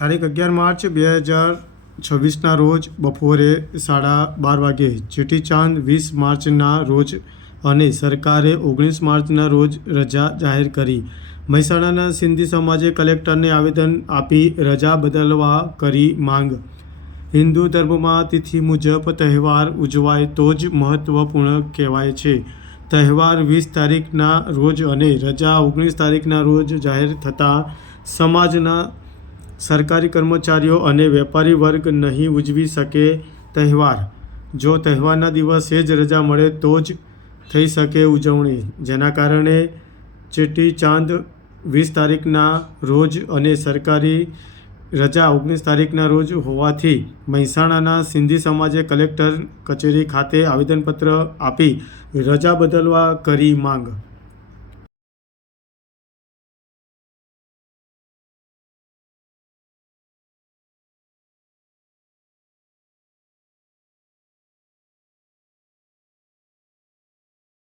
તારીખ 11 માર્ચ 2026ના રોજ બપોરે 12:30 વાગે ચેટીચાંદ 20 માર્ચના રોજ અને સરકારે 19 માર્ચના રોજ રજા જાહેર કરી. મહેસાણાના સિંધી સમાજે કલેક્ટરને આવેદન આપી રજા બદલવા કરી માંગ. હિન્દુ ધર્મમાં તિથિ મુજબ તહેવાર ઉજવાય તો જ મહત્વપૂર્ણ કહેવાય છે. તહેવાર 20 તારીખના રોજ અને રજા 19 તારીખના રોજ જાહેર થતાં સમાજના સરકારી કર્મચારીઓ અને વેપારી વર્ગ નહીં ઉજવી શકે તહેવાર. જો તહેવારના દિવસે જ રજા મળે તો જ થઈ શકે ઉજવણી, જેના કારણે ચેટીચાંદ 20 તારીખના રોજ અને સરકારી રજા 19 તારીખના રોજ હોવાથી મહેસાણાના સિંધી સમાજે કલેક્ટર કચેરી ખાતે આવેદનપત્ર આપી રજા બદલવા કરી માંગ.